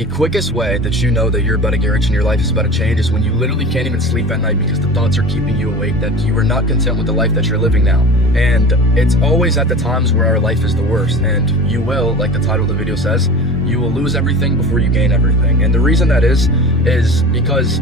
The quickest way that you know that you're about to get rich and your life is about to change is when you literally can't even sleep at night because the thoughts are keeping you awake, that you are not content with the life that you're living now. And it's always at the times where our life is the worst. And you will, like the title of the video says, you will lose everything before you gain everything. And the reason that is because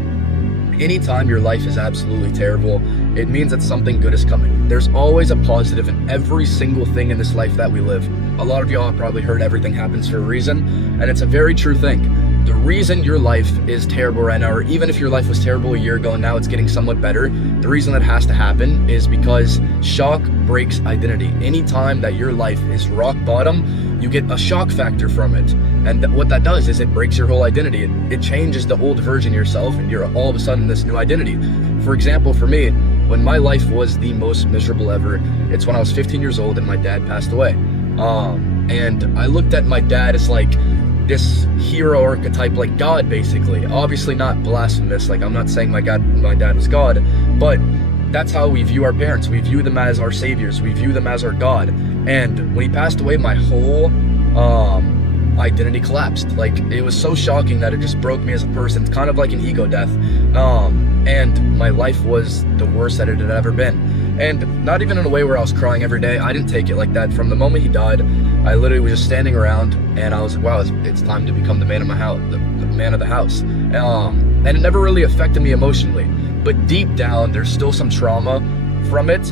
anytime your life is absolutely terrible, it means that something good is coming. There's always a positive in every single thing in this life that we live. A lot of y'all have probably heard everything happens for a reason, and it's a very true thing. The reason your life is terrible right now, or even if your life was terrible a year ago and now it's getting somewhat better, the reason that has to happen is because shock breaks identity. Anytime that your life is rock bottom, you get a shock factor from it. And what that does is it breaks your whole identity. It changes the old version of yourself, and you're all of a sudden this new identity. For example, for me, when my life was the most miserable ever, it's when I was 15 years old and my dad passed away. And I looked at my dad as like this hero archetype, like God, basically. Obviously not blasphemous, like I'm not saying my dad was God, but that's how we view our parents. We view them as our saviors. We view them as our God. And when he passed away, my whole identity collapsed. Like, it was so shocking that it just broke me as a person. It's kind of like an ego death. And my life was the worst that it had ever been. And not even in a way where I was crying every day. I didn't take it like that. From the moment he died, I literally was just standing around and I was like, wow, it's time to become the man of my house, the man of the house. And it never really affected me emotionally. But deep down, there's still some trauma from it.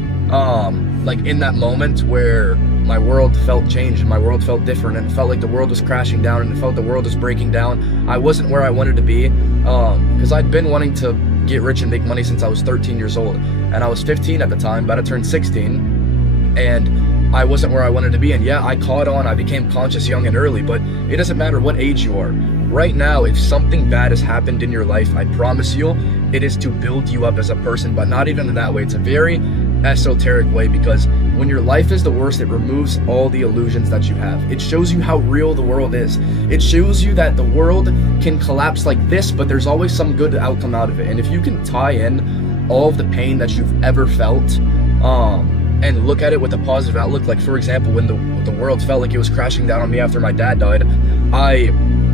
Like in that moment where my world felt changed and my world felt different, and it felt like the world was crashing down and it felt the world was breaking down. I wasn't where I wanted to be, because I'd been wanting to get rich and make money since I was 13 years old, and I was 15 at the time, about to turn 16, and I wasn't where I wanted to be. And yeah, I caught on, I became conscious young and early, but it doesn't matter what age you are. Right now, if something bad has happened in your life, I promise you, it is to build you up as a person, but not even in that way. It's a very esoteric way, because when your life is the worst, it removes all the illusions that you have. It shows you how real the world is. It shows you that the world can collapse like this, but there's always some good outcome out of it. And if you can tie in all of the pain that you've ever felt, and look at it with a positive outlook, like for example, when the world felt like it was crashing down on me after my dad died, I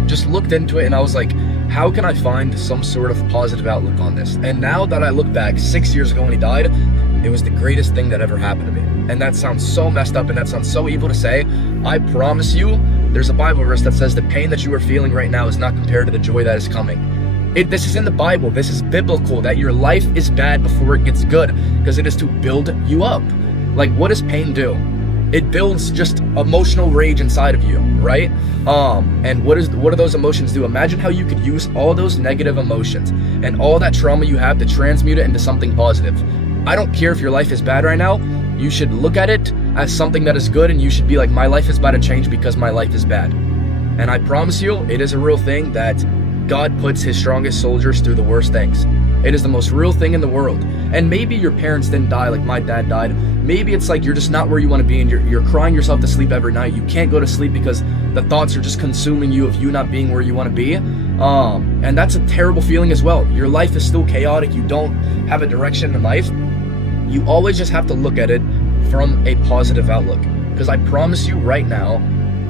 just looked into it and I was like, how can I find some sort of positive outlook on this? And now that I look back 6 years ago when he died, it was the greatest thing that ever happened to me. And that sounds so messed up and that sounds so evil to say. I promise you, there's a Bible verse that says the pain that you are feeling right now is not compared to the joy that is coming. This is in the Bible. This is biblical, that your life is bad before it gets good, because it is to build you up. Like, what does pain do? It builds just emotional rage inside of you, right? And what do those emotions do? Imagine how you could use all those negative emotions and all that trauma you have to transmute it into something positive. I don't care if your life is bad right now. You should look at it as something that is good, and you should be like, my life is about to change because my life is bad. And I promise you, it is a real thing that God puts his strongest soldiers through the worst things. It is the most real thing in the world. And maybe your parents didn't die like my dad died. Maybe it's like you're just not where you want to be, and you're crying yourself to sleep every night. You can't go to sleep because the thoughts are just consuming you of you not being where you want to be. And that's a terrible feeling as well. Your life is still chaotic. You don't have a direction in life. You always just have to look at it from a positive outlook. Because I promise you right now,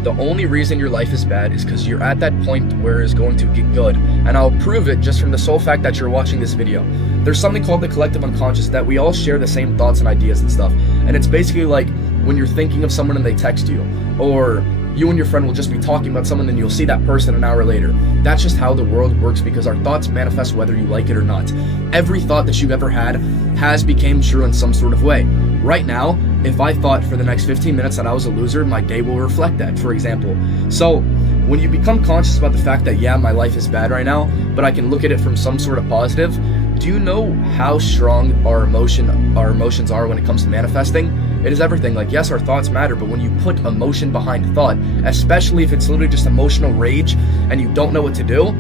the only reason your life is bad is because you're at that point where it's going to get good. And I'll prove it just from the sole fact that you're watching this video. There's something called the collective unconscious, that we all share the same thoughts and ideas and stuff. And it's basically like when you're thinking of someone and they text you, or you and your friend will just be talking about someone and you'll see that person an hour later. That's just how the world works, because our thoughts manifest whether you like it or not. Every thought that you've ever had has become true in some sort of way. Right now, if I thought for the next 15 minutes that I was a loser, my day will reflect that, for example. So when you become conscious about the fact that, yeah, my life is bad right now, but I can look at it from some sort of positive, do you know how strong our emotions are when it comes to manifesting? It is everything. Like, yes, our thoughts matter, but when you put emotion behind thought, especially if it's literally just emotional rage and you don't know what to do,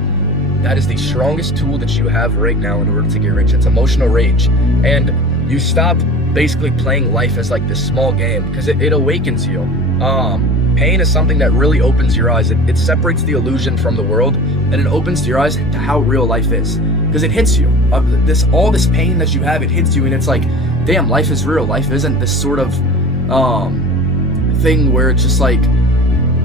that is the strongest tool that you have right now in order to get rich. It's emotional rage. And you stop basically playing life as like this small game, because it awakens you. Pain is something that really opens your eyes. It separates the illusion from the world, and it opens your eyes to how real life is, because it hits you. All this pain that you have, it hits you, and it's like, damn, life is real. Life isn't this sort of thing where it's just like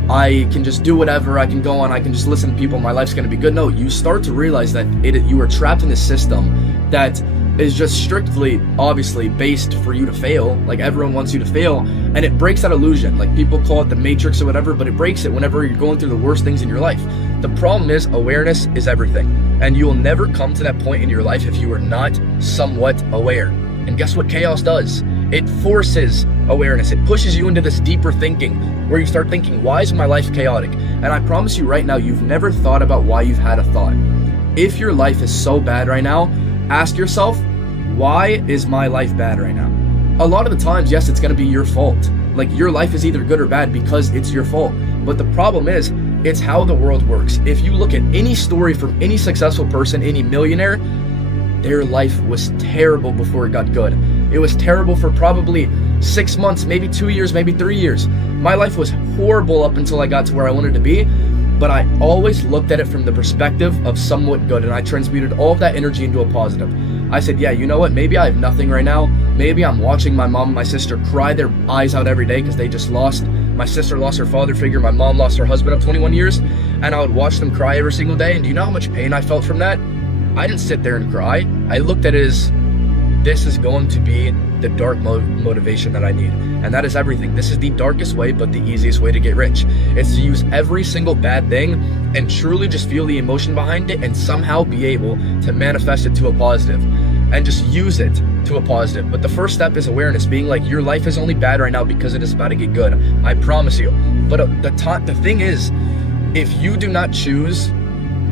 I can just do whatever, I can go on, I can just listen to people, my life's gonna be good. No, you start to realize that you are trapped in a system that is just strictly, obviously, based for you to fail. Like, everyone wants you to fail, and it breaks that illusion. Like, people call it the Matrix or whatever, but it breaks it whenever you're going through the worst things in your life. The problem is, awareness is everything, and you will never come to that point in your life if you are not somewhat aware. And guess what chaos does? It forces awareness. It pushes you into this deeper thinking where you start thinking, why is my life chaotic? And I promise you right now, you've never thought about why you've had a thought. If your life is so bad right now, ask yourself, why is my life bad right now? A lot of the times, yes, it's going to be your fault. Like, your life is either good or bad because it's your fault. But the problem is, it's how the world works. If you look at any story from any successful person, any millionaire, their life was terrible before it got good. It was terrible for probably 6 months, maybe 2 years, maybe 3 years. My life was horrible up until I got to where I wanted to be, but I always looked at it from the perspective of somewhat good, and I transmuted all of that energy into a positive. I said, yeah, you know what? Maybe I have nothing right now. Maybe I'm watching my mom and my sister cry their eyes out every day because they just lost. My sister lost her father figure. My mom lost her husband of 21 years. And I would watch them cry every single day. And do you know how much pain I felt from that? I didn't sit there and cry. I looked at it as, this is going to be the dark motivation that I need. And that is everything. This is the darkest way, but the easiest way to get rich. It's to use every single bad thing and truly just feel the emotion behind it and somehow be able to manifest it to a positive and just use it to a positive. But the first step is awareness, being like, your life is only bad right now because it is about to get good. I promise you. But the thing is, if you do not choose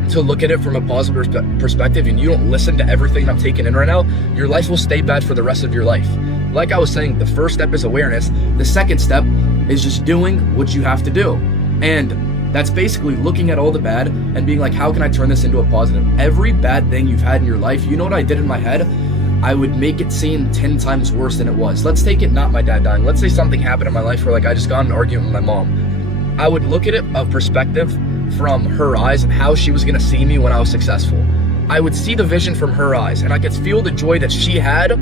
to look at it from a positive perspective and you don't listen to everything I'm taking in right now, your life will stay bad for the rest of your life. Like I was saying, the first step is awareness. The second step is just doing what you have to do. And that's basically looking at all the bad and being like, how can I turn this into a positive? Every bad thing you've had in your life, you know what I did in my head? I would make it seem 10 times worse than it was. Let's take it, not my dad dying. Let's say something happened in my life where, like, I just got in an argument with my mom. I would look at it a perspective from her eyes and how she was going to see me when I was successful. I would see the vision from her eyes, and I could feel the joy that she had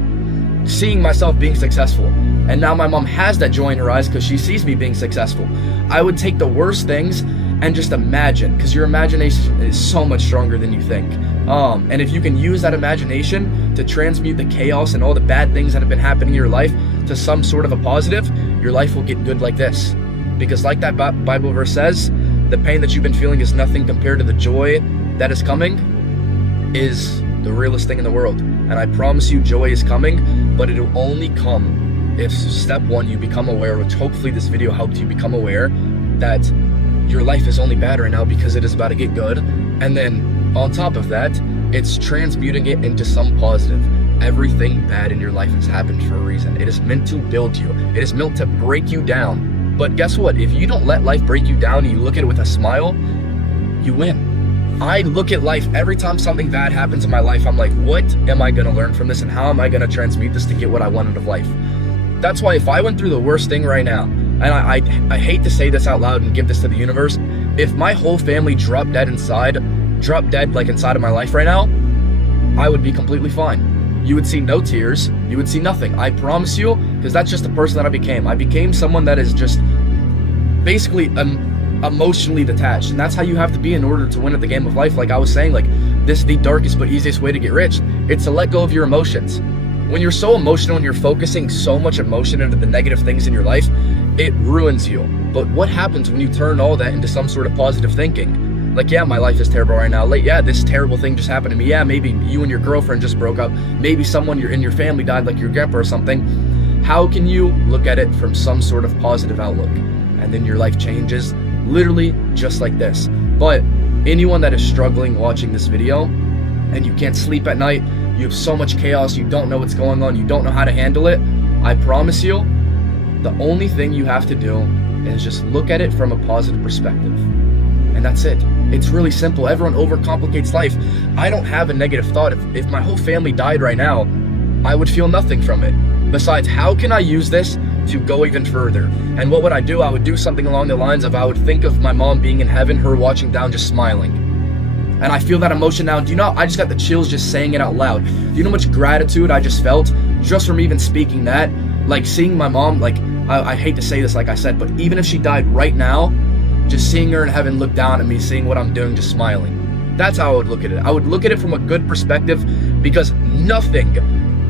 seeing myself being successful. And now my mom has that joy in her eyes because she sees me being successful. I would take the worst things and just imagine, because your imagination is so much stronger than you think. And if you can use that imagination to transmute the chaos and all the bad things that have been happening in your life to some sort of a positive, your life will get good like this. Because like that Bible verse says, the pain that you've been feeling is nothing compared to the joy that is coming, is the realest thing in the world. And I promise you, joy is coming, but it'll only come if step one, you become aware, which hopefully this video helped you become aware that your life is only bad right now because it is about to get good. And then on top of that, it's transmuting it into some positive. Everything bad in your life has happened for a reason. It is meant to build you. It is meant to break you down. But guess what? If you don't let life break you down and you look at it with a smile, you win. I look at life every time something bad happens in my life. I'm like, what am I going to learn from this? And how am I going to transmute this to get what I wanted of life? That's why if I went through the worst thing right now, and I hate to say this out loud and give this to the universe, if my whole family dropped dead like inside of my life right now, I would be completely fine. You would see no tears, you would see nothing. I promise you, because that's just the person that I became. I became someone that is just basically emotionally detached, and that's how you have to be in order to win at the game of life. Like I was saying, like, this is the darkest but easiest way to get rich. It's to let go of your emotions. When you're so emotional and you're focusing so much emotion into the negative things in your life, it ruins you. But what happens when you turn all that into some sort of positive thinking? Like, yeah, my life is terrible right now. Like, yeah, this terrible thing just happened to me. Yeah, maybe you and your girlfriend just broke up. Maybe someone in your family died, like your grandpa or something. How can you look at it from some sort of positive outlook? And then your life changes, literally just like this. But anyone that is struggling watching this video and you can't sleep at night, you have so much chaos, you don't know what's going on, you don't know how to handle it, I promise you, the only thing you have to do is just look at it from a positive perspective. And that's it. It's really simple. Everyone overcomplicates life. I don't have a negative thought. If my whole family died right now, I would feel nothing from it. Besides, how can I use this to go even further? And what would I do? I would do something along the lines of, I would think of my mom being in heaven, her watching down, just smiling. And I feel that emotion now. Do you know, I just got the chills just saying it out loud. Do you know how much gratitude I just felt just from even speaking that? Like, seeing my mom, like, I hate to say this like I said, but even if she died right now, just seeing her in heaven look down at me, seeing what I'm doing, just smiling. That's how I would look at it. I would look at it from a good perspective, because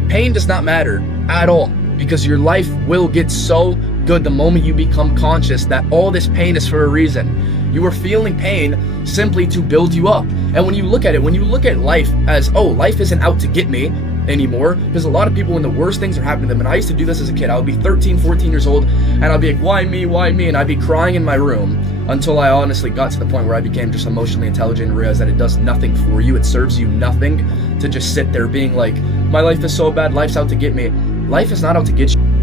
pain does not matter at all, because your life will get so good the moment you become conscious that all this pain is for a reason. You are feeling pain simply to build you up. And when you look at life as, oh, life isn't out to get me anymore, because a lot of people, when the worst things are happening to them, and I used to do this as a kid, I would be 13, 14 years old, and I'd be like, why me, and I'd be crying in my room, until I honestly got to the point where I became just emotionally intelligent and realized that it does nothing for you. It serves you nothing to just sit there being like, my life is so bad, life's out to get me. Life is not out to get you.